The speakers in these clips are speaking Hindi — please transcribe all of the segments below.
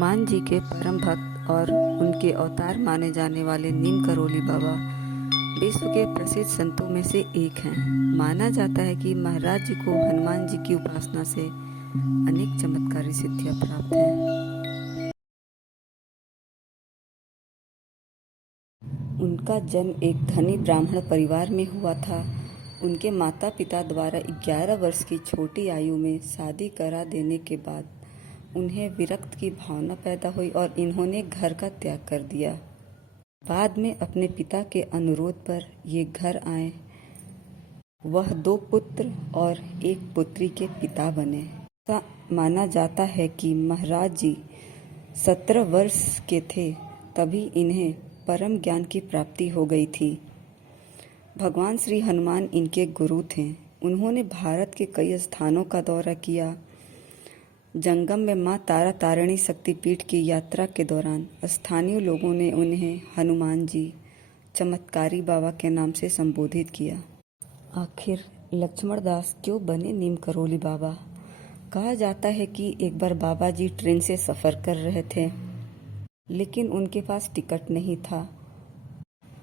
हनुमान जी के परम भक्त और उनके अवतार माने जाने वाले नीम करोली बाबा विश्व के प्रसिद्ध संतों में से एक हैं। माना जाता है कि महाराज जी को हनुमान जी की उपासना से अनेक चमत्कारी सिद्धियां प्राप्त हैं। उनका जन्म एक धनी ब्राह्मण परिवार में हुआ था। उनके माता पिता द्वारा 11 वर्ष की छोटी आयु में शादी करा देने के बाद उन्हें विरक्त की भावना पैदा हुई और इन्होंने घर का त्याग कर दिया। बाद में अपने पिता के अनुरोध पर ये घर आए। वह 2 पुत्र और 1 पुत्री के पिता बने। ऐसा माना जाता है कि महाराज जी 17 वर्ष के थे तभी इन्हें परम ज्ञान की प्राप्ति हो गई थी। भगवान श्री हनुमान इनके गुरु थे। उन्होंने भारत के कई स्थानों का दौरा किया। जंगम में मां तारा तारिणी शक्तिपीठ की यात्रा के दौरान स्थानीय लोगों ने उन्हें हनुमान जी चमत्कारी बाबा के नाम से संबोधित किया। आखिर लक्ष्मण दास क्यों बने नीम करोली बाबा? कहा जाता है कि एक बार बाबा जी ट्रेन से सफ़र कर रहे थे, लेकिन उनके पास टिकट नहीं था।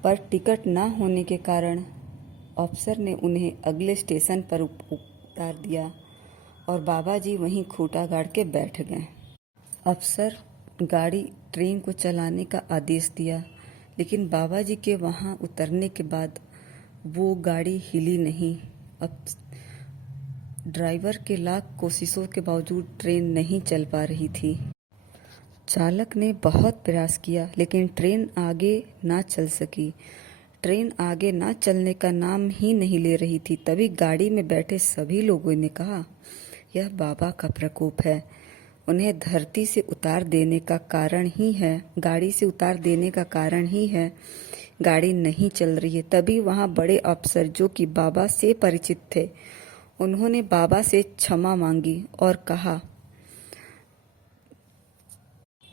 पर टिकट न होने के कारण अफसर ने उन्हें अगले स्टेशन पर उतार दिया और बाबा जी वहीं खूंटा गाड़ के बैठ गए। अफसर गाड़ी ट्रेन को चलाने का आदेश दिया, लेकिन बाबा जी के वहां उतरने के बाद वो गाड़ी हिली नहीं। अब ड्राइवर के लाख कोशिशों के बावजूद ट्रेन नहीं चल पा रही थी। चालक ने बहुत प्रयास किया, लेकिन ट्रेन आगे ना चल सकी। ट्रेन आगे ना चलने का नाम ही नहीं ले रही थी। तभी गाड़ी में बैठे सभी लोगों ने कहा, यह बाबा का प्रकोप है। उन्हें धरती से उतार देने का कारण ही है, गाड़ी से उतार देने का कारण ही है गाड़ी नहीं चल रही है। तभी वहां बड़े अफसर जो कि बाबा से परिचित थे, उन्होंने बाबा से क्षमा मांगी और कहा।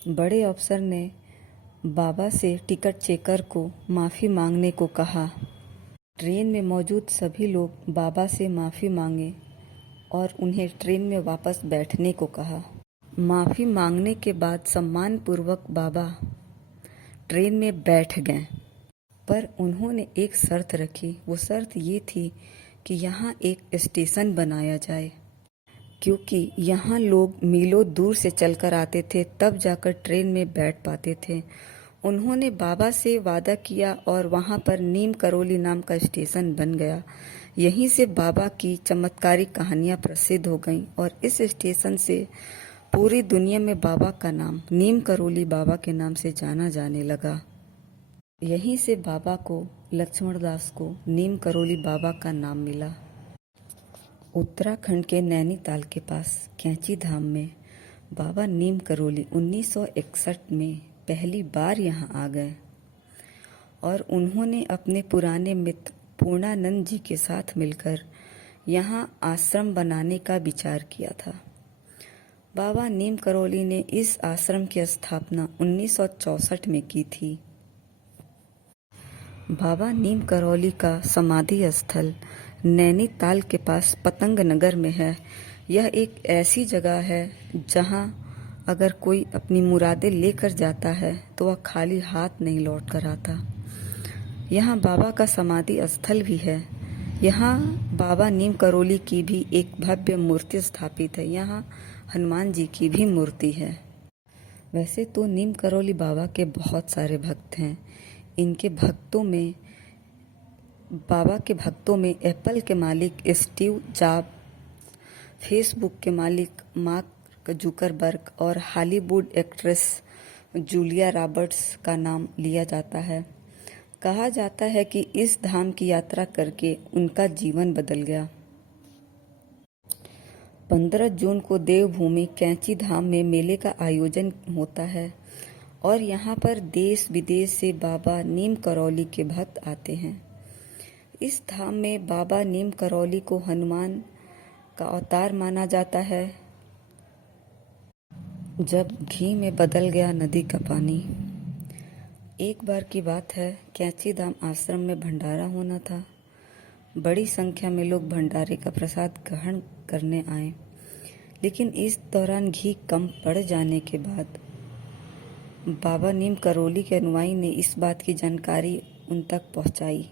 बड़े अफसर ने बाबा से टिकट चेकर को माफ़ी मांगने को कहा। ट्रेन में मौजूद सभी लोग बाबा से माफ़ी मांगे और उन्हें ट्रेन में वापस बैठने को कहा। माफ़ी मांगने के बाद सम्मानपूर्वक बाबा ट्रेन में बैठ गए, पर उन्होंने एक शर्त रखी। वो शर्त ये थी कि यहाँ एक स्टेशन बनाया जाए, क्योंकि यहाँ लोग मीलों दूर से चलकर आते थे, तब जाकर ट्रेन में बैठ पाते थे। उन्होंने बाबा से वादा किया और वहाँ पर नीम करोली नाम का स्टेशन बन गया। यहीं से बाबा की चमत्कारी कहानियाँ प्रसिद्ध हो गईं और इस स्टेशन से पूरी दुनिया में बाबा का नाम नीम करोली बाबा के नाम से जाना जाने लगा। यहीं से बाबा को, लक्ष्मण दास को नीम करोली बाबा का नाम मिला। उत्तराखंड के नैनीताल के पास कैंची धाम में बाबा नीम करोली 1961 में पहली बार यहाँ आ गए और उन्होंने अपने पुराने मित्र पूर्णानंद जी के साथ मिलकर यहाँ आश्रम बनाने का विचार किया था। बाबा नीम करोली ने इस आश्रम की स्थापना 1964 में की थी। बाबा नीम करोली का समाधि स्थल नैनीताल के पास पतंग नगर में है। यह एक ऐसी जगह है जहाँ अगर कोई अपनी मुरादें लेकर जाता है तो वह खाली हाथ नहीं लौट कर आता। यहाँ बाबा का समाधि स्थल भी है। यहाँ बाबा नीम करोली की भी एक भव्य मूर्ति स्थापित है। यहाँ हनुमान जी की भी मूर्ति है। वैसे तो नीम करोली बाबा के बहुत सारे भक्त हैं। इनके भक्तों में, बाबा के भक्तों में एप्पल के मालिक स्टीव जॉब्स, फेसबुक के मालिक मार्क जुकरबर्ग और हॉलीवुड एक्ट्रेस जूलिया रॉबर्ट्स का नाम लिया जाता है। कहा जाता है कि इस धाम की यात्रा करके उनका जीवन बदल गया। 15 जून को देवभूमि कैंची धाम में मेले का आयोजन होता है और यहाँ पर देश विदेश से बाबा नीम करोली के भक्त आते हैं। इस धाम में बाबा नीम करोली को हनुमान का अवतार माना जाता है। जब घी में बदल गया नदी का पानी। एक बार की बात है, कैंची धाम आश्रम में भंडारा होना था। बड़ी संख्या में लोग भंडारे का प्रसाद ग्रहण करने आए, लेकिन इस दौरान घी कम पड़ जाने के बाद बाबा नीम करोली के अनुयायी ने इस बात की जानकारी उन तक पहुंचाई।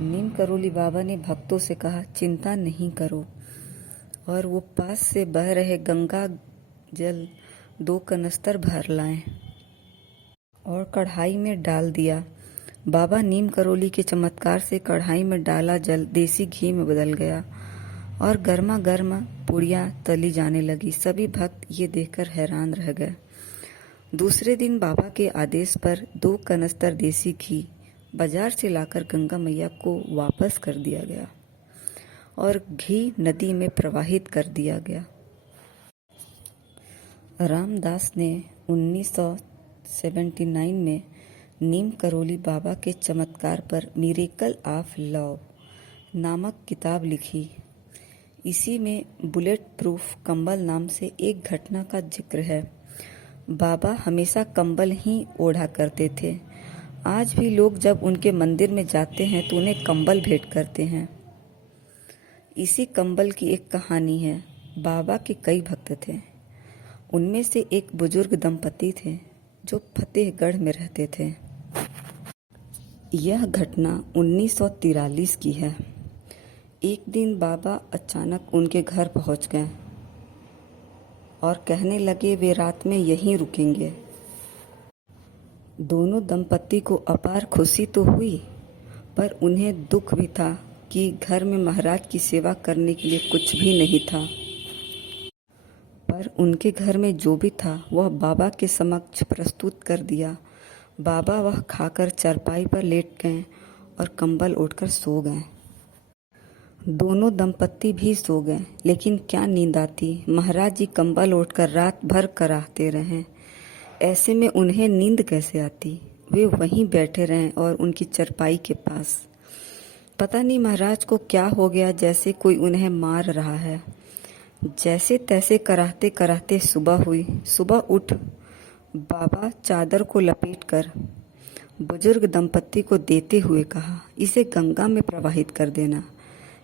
नीम करोली बाबा ने भक्तों से कहा, चिंता नहीं करो, और वो पास से बह रहे गंगा जल 2 कनस्तर भर लाएं और कढ़ाई में डाल दिया। बाबा नीम करोली के चमत्कार से कढ़ाई में डाला जल देसी घी में बदल गया और गर्मा गर्म पुड़ियाँ तली जाने लगी। सभी भक्त ये देखकर हैरान रह गए। दूसरे दिन बाबा के आदेश पर 2 कनस्तर देसी घी बाजार से लाकर गंगा मैया को वापस कर दिया गया और घी नदी में प्रवाहित कर दिया गया। रामदास ने 1979 में नीम करोली बाबा के चमत्कार पर मिरेकल ऑफ लव नामक किताब लिखी। इसी में बुलेट प्रूफ कंबल नाम से एक घटना का जिक्र है। बाबा हमेशा कंबल ही ओढ़ा करते थे। आज भी लोग जब उनके मंदिर में जाते हैं तो उन्हें कंबल भेंट करते हैं। इसी कंबल की एक कहानी है। बाबा के कई भक्त थे। उनमें से एक बुजुर्ग दंपति थे जो फतेहगढ़ में रहते थे। यह घटना 1943 की है। एक दिन बाबा अचानक उनके घर पहुंच गए और कहने लगे वे रात में यहीं रुकेंगे। दोनों दंपति को अपार खुशी तो हुई, पर उन्हें दुख भी था कि घर में महाराज की सेवा करने के लिए कुछ भी नहीं था। पर उनके घर में जो भी था वह बाबा के समक्ष प्रस्तुत कर दिया। बाबा वह खाकर चारपाई पर लेट गए और कंबल ओढ़कर सो गए। दोनों दंपति भी सो गए, लेकिन क्या नींद आती। महाराज जी कंबल ओढ़कर रात भर कराहते रहे। ऐसे में उन्हें नींद कैसे आती। वे वहीं बैठे रहे और उनकी चारपाई के पास। पता नहीं महाराज को क्या हो गया, जैसे कोई उन्हें मार रहा है। जैसे तैसे कराहते कराहते सुबह हुई। सुबह उठ बाबा चादर को लपेटकर बुजुर्ग दंपति को देते हुए कहा, इसे गंगा में प्रवाहित कर देना,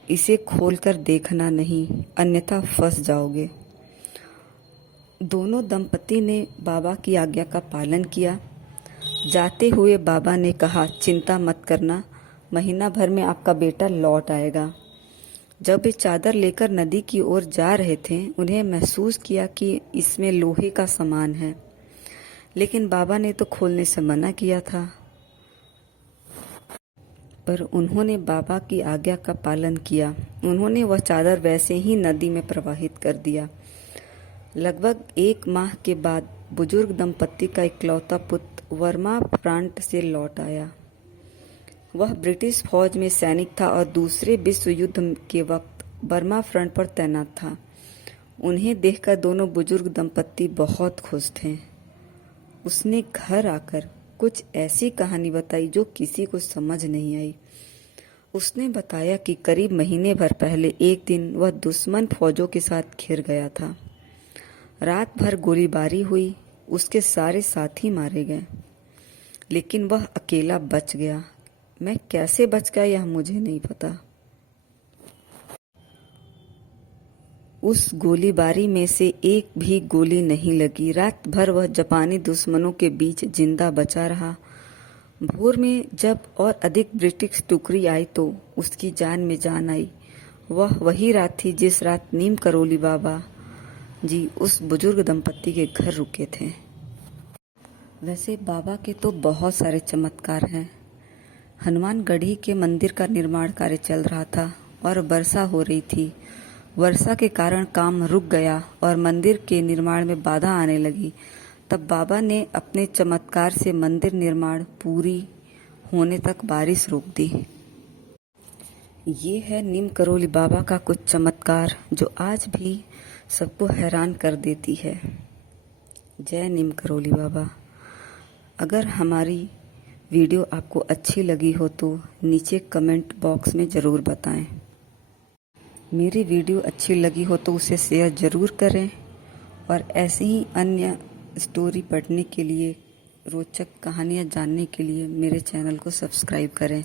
इसे खोलकर देखना नहीं, अन्यथा फंस जाओगे। दोनों दंपति ने बाबा की आज्ञा का पालन किया। जाते हुए बाबा ने कहा, चिंता मत करना, महीना भर में आपका बेटा लौट आएगा। जब वे चादर लेकर नदी की ओर जा रहे थे, उन्हें महसूस किया कि इसमें लोहे का सामान है, लेकिन बाबा ने तो खोलने से मना किया था। पर उन्होंने बाबा की आज्ञा का पालन किया। उन्होंने वह चादर वैसे ही नदी में प्रवाहित कर दिया। लगभग 1 माह के बाद बुजुर्ग दंपति का इकलौता पुत्र वर्मा फ्रंट से लौट आया। वह ब्रिटिश फौज में सैनिक था और दूसरे विश्व युद्ध के वक्त बर्मा फ्रंट पर तैनात था। उन्हें देखकर दोनों बुजुर्ग दंपति बहुत खुश थे। उसने घर आकर कुछ ऐसी कहानी बताई जो किसी को समझ नहीं आई। उसने बताया कि करीब महीने भर पहले एक दिन वह दुश्मन फौजों के साथ घिर गया था। रात भर गोलीबारी हुई, उसके सारे साथी मारे गए, लेकिन वह अकेला बच गया। मैं कैसे बच गया यह मुझे नहीं पता। उस गोलीबारी में से एक भी गोली नहीं लगी। रात भर वह जापानी दुश्मनों के बीच जिंदा बचा रहा। भोर में जब और अधिक ब्रिटिश टुकड़ी आई तो उसकी जान में जान आई। वह वही रात थी जिस रात नीम करोली बाबा जी उस बुजुर्ग दंपति के घर रुके थे। वैसे बाबा के तो बहुत सारे चमत्कार हैं। हनुमानगढ़ी के मंदिर का निर्माण कार्य चल रहा था और वर्षा हो रही थी। वर्षा के कारण काम रुक गया और मंदिर के निर्माण में बाधा आने लगी। तब बाबा ने अपने चमत्कार से मंदिर निर्माण पूरी होने तक बारिश रोक दी। ये है नीम करोली बाबा का कुछ चमत्कार जो आज भी सबको हैरान कर देती है। जय नीम करोली बाबा। अगर हमारी वीडियो आपको अच्छी लगी हो तो नीचे कमेंट बॉक्स में ज़रूर बताएं। मेरी वीडियो अच्छी लगी हो तो उसे शेयर ज़रूर करें और ऐसे ही अन्य स्टोरी पढ़ने के लिए, रोचक कहानियाँ जानने के लिए मेरे चैनल को सब्सक्राइब करें।